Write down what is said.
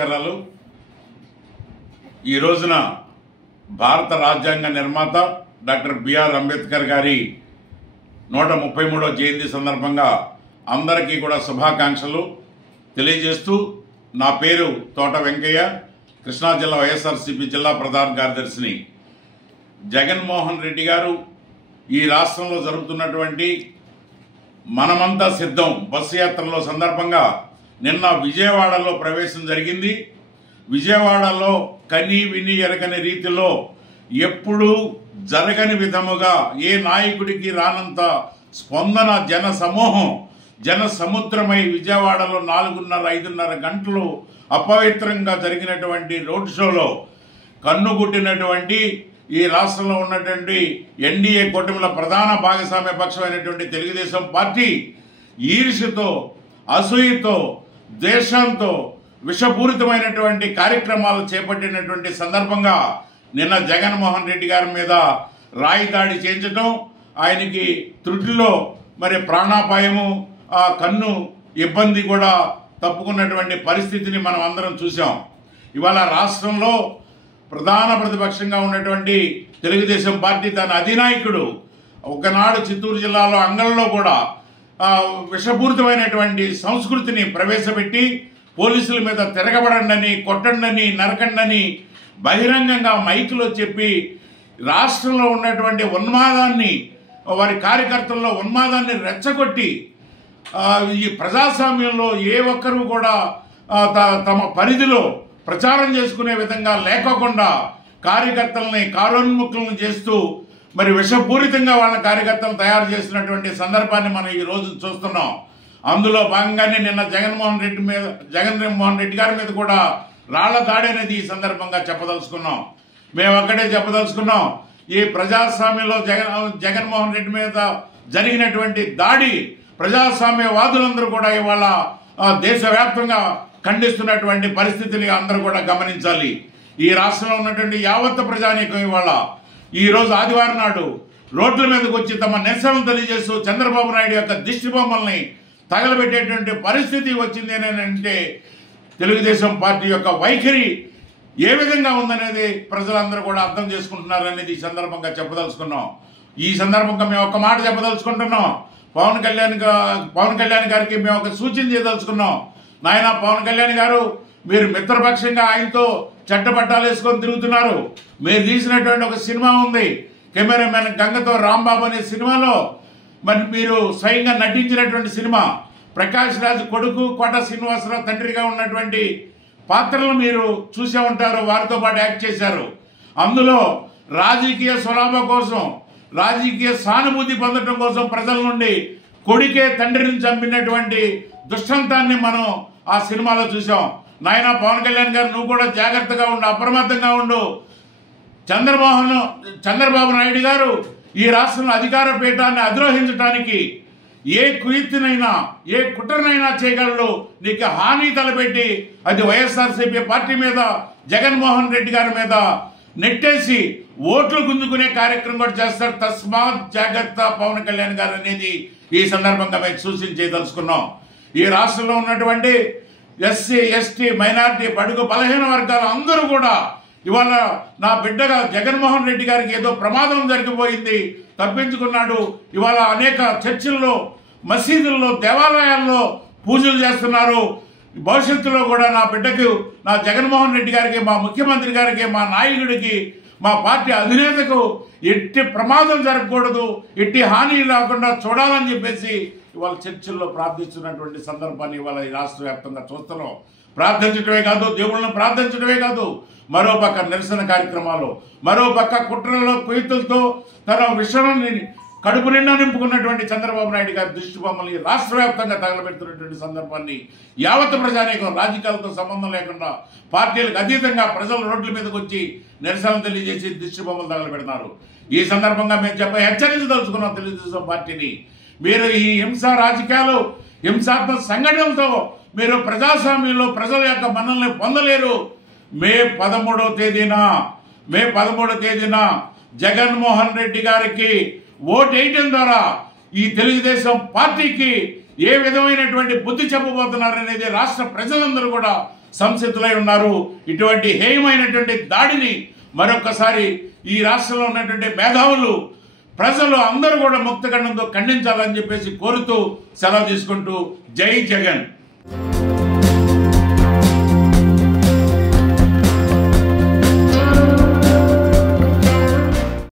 నమస్కారాలు। ఈ రోజున భారత రాజ్యాంగ నిర్మాత డాక్టర్ బిఆర్ అంబేద్కర్ గారి 133వ జయంతి సందర్భంగా అందరికీ కూడా శుభాకాంక్షలు తెలియజేస్తూ నా పేరు తోట వెంకయ్య, కృష్ణా జిల్లా వైఎస్ఆర్సీపీ జిల్లా ప్రధాన కార్యదర్శిని। జగన్మోహన్ రెడ్డి గారు ఈ రాష్ట్రంలో జరుగుతున్నటువంటి మనమంతా సిద్ధం బస్సు యాత్రలో సందర్భంగా నిన్న విజయవాడలో ప్రవేశం జరిగింది। విజయవాడలో కని విని ఎరగని రీతిలో ఎప్పుడూ జరగని విధముగా ఏ నాయకుడికి రానంత స్పందన జన సమూహం జన సముద్రమై విజయవాడలో 4:30–5:30 గంటలు అపవిత్రంగా జరిగినటువంటి రోడ్ షోలో కన్నుగుట్టినటువంటి ఈ రాష్ట్రంలో ఉన్నటువంటి ఎన్డీఏ కూటమిల ప్రధాన భాగస్వామ్య పక్షమైనటువంటి తెలుగుదేశం పార్టీ ఈర్ష్యతో, అసూయతో, ద్వేషంతో విషపూరితమైనటువంటి కార్యక్రమాలు చేపట్టినటువంటి సందర్భంగా నిన్న జగన్మోహన్ రెడ్డి గారి మీద రాయి దాడి చేయించడం, ఆయనకి త్రుటిలో మరి ప్రాణాపాయము, ఆ కన్ను ఇబ్బంది కూడా తప్పుకున్నటువంటి పరిస్థితిని మనం అందరం చూసాం। ఇవాళ రాష్ట్రంలో ప్రధాన ప్రతిపక్షంగా ఉన్నటువంటి తెలుగుదేశం పార్టీ తన అధినాయకుడు ఒకనాడు చిత్తూరు జిల్లాలో అంగళ్ళలో కూడా విషపూరితమైనటువంటి సంస్కృతిని ప్రవేశపెట్టి పోలీసుల మీద తిరగబడండి, కొట్టండి, నరకండి బహిరంగంగా మైకులో చెప్పి రాష్ట్రంలో ఉన్నటువంటి ఉన్మాదాన్ని, వారి కార్యకర్తల్లో ఉన్మాదాన్ని రెచ్చగొట్టి ఈ ప్రజాస్వామ్యంలో ఏ ఒక్కరు కూడా తమ పరిధిలో ప్రచారం చేసుకునే విధంగా లేకోకుండా కార్యకర్తల్ని కారోన్ముఖులను చేస్తూ మరి విషపూరితంగా వాళ్ళ కార్యకర్తలు తయారు చేసినటువంటి సందర్భాన్ని మనం ఈ రోజు చూస్తున్నాం। అందులో భాగంగానే నిన్న జగన్మోహన్ రెడ్డి గారి మీద కూడా రాళ్ల దాడి అనేది ఈ సందర్భంగా చెప్పదలుచుకున్నాం। మేము అక్కడే చెప్పదలుచుకున్నాం, ఈ ప్రజాస్వామ్యంలో జగన్మోహన్ రెడ్డి మీద జరిగినటువంటి దాడి ప్రజాస్వామ్యవాదులందరూ కూడా ఇవాళ దేశవ్యాప్తంగా ఖండిస్తున్నటువంటి పరిస్థితిని అందరూ కూడా గమనించాలి। ఈ రాష్ట్రంలో ఉన్నటువంటి యావత్ ప్రజానీకం ఇవాళ ఈ రోజు ఆదివారం నాడు రోడ్ల మీదకి వచ్చి తమ నిరసనలు తెలియజేస్తూ చంద్రబాబు నాయుడు యొక్క దిష్టి బొమ్మల్ని తగలబెట్టేటువంటి పరిస్థితి వచ్చింది అని అంటే తెలుగుదేశం పార్టీ యొక్క వైఖరి ఏ విధంగా ఉందనేది ప్రజలందరూ కూడా అర్థం చేసుకుంటున్నారు అనేది ఈ సందర్భంగా చెప్పదలుచుకున్నాం। ఈ సందర్భంగా మేము ఒక మాట చెప్పదలుచుకుంటున్నాం, పవన్ కళ్యాణ్ గారికి మేము ఒక సూచన చేయదలుచుకున్నాం। నాయన పవన్ కళ్యాణ్ గారు, మీరు మిత్రపక్షంగా ఆయనతో చట్టపట్టాలు వేసుకొని తిరుగుతున్నారు। మీరు తీసినటువంటి ఒక సినిమా ఉంది, కెమెరామెన్ గంగతో రాంబాబు అనే సినిమాలో మరి మీరు స్వయంగా నటించినటువంటి సినిమా, ప్రకాష్ రాజ్ కొడుకు కోట శ్రీనివాసరావు తండ్రిగా ఉన్నటువంటి పాత్రలు మీరు చూసే ఉంటారు, వారితో పాటు యాక్ట్ చేశారు। అందులో రాజకీయ స్వలాభ కోసం, రాజకీయ సానుభూతి పొందడం కోసం ప్రజల నుండి కొడుకే తండ్రిని చంపినటువంటి దుష్టంతాన్ని మనం ఆ సినిమాలో చూసాం। నాయన పవన్ కళ్యాణ్ గారు, నువ్వు కూడా జాగ్రత్తగా ఉండు, అప్రమత్తంగా ఉండు। చంద్రబాబు నాయుడు గారు ఈ రాష్ట్రంలో అధికార పీఠాన్ని అధిరోహించడానికి ఏ కుయుక్తినైనా, ఏ కుట్రనైనా చేయగలడు। నీకు హాని తలపెట్టి అది వైఎస్ఆర్సీపీ పార్టీ మీద, జగన్మోహన్ రెడ్డి గారి మీద నెట్టేసి ఓట్లు గుంజుకునే కార్యక్రమం కూడా చేస్తారు। తస్మాత్ జాగ్రత్త పవన్ కళ్యాణ్ గారు అనేది ఈ సందర్భంగా మేము సూచించదలుచుకున్నాం। ఈ రాష్ట్రంలో ఉన్నటువంటి ఎస్సీ, ఎస్టీ, మైనారిటీ, బడుగు బలహీన వర్గాలు అందరూ కూడా ఇవాళ నా బిడ్డగా జగన్మోహన్ రెడ్డి గారికి ఏదో ప్రమాదం జరిగిపోయింది, తప్పించుకున్నాడు, ఇవాళ అనేక చర్చిల్లో, మసీదుల్లో, దేవాలయాల్లో పూజలు చేస్తున్నారు, భవిష్యత్తులో కూడా నా బిడ్డకు, నా జగన్మోహన్ రెడ్డి గారికి, మా ముఖ్యమంత్రి గారికి, మా నాయకుడికి, మా పార్టీ అధినేతకు ఎట్టి ప్రమాదం జరగకూడదు, ఎట్టి హాని రాకుండా చూడాలని చెప్పేసి ఇవాళ చర్చిల్లో ప్రార్థిస్తున్నటువంటి సందర్భాన్ని ఇవాళ ఈ రాష్ట్ర వ్యాప్తంగా చూస్తున్నాం। ప్రార్థించడమే కాదు, దేవుళ్ళను ప్రార్థించడమే కాదు, మరోపక్క నిరసన కార్యక్రమాలు, మరోపక్క కుట్రలో కుయుతులతో తన విషయాన్ని కడుపు నిండా నింపుకున్నటువంటి చంద్రబాబు నాయుడు గారి దృష్టి బొమ్మల్ని రాష్ట్ర వ్యాప్తంగా తగలబెడుతున్నటువంటి సందర్భాన్ని యావత్ ప్రజానీకం రాజకీయాలతో సంబంధం లేకుండా పార్టీలకు అతీతంగా ప్రజలు రోడ్ల మీదకి వచ్చి నిరసనలు తెలియజేసి దృష్టి బొమ్మలు తగలబెడుతున్నారు। ఈ సందర్భంగా మేము హెచ్చరించదలుచుకున్నాం తెలుగుదేశం పార్టీని, మీరు ఈ హింసా రాజకీయాలు, హింసాత్మక సంఘటనలతో మీరు ప్రజాస్వామ్యంలో ప్రజల యొక్క మన్నల్ని పొందలేరు। మే 13వ తేదీన జగన్మోహన్ రెడ్డి గారికి ఓటేయడం ద్వారా ఈ తెలుగుదేశం పార్టీకి ఏ విధమైనటువంటి బుద్ధి చెప్పబోతున్నారనేది రాష్ట్ర ప్రజలందరూ కూడా సంసిద్ధులై ఉన్నారు. ఇటువంటి హేయమైనటువంటి దాడిని మరొక్కసారి ఈ రాష్ట్రంలో ఉన్నటువంటి మేధావులు, ప్రజలు అందరూ కూడా ముక్తఖండంతో ఖండించాలని చెప్పేసి కోరుతూ సెలవు తీసుకుంటూ జై జగన్.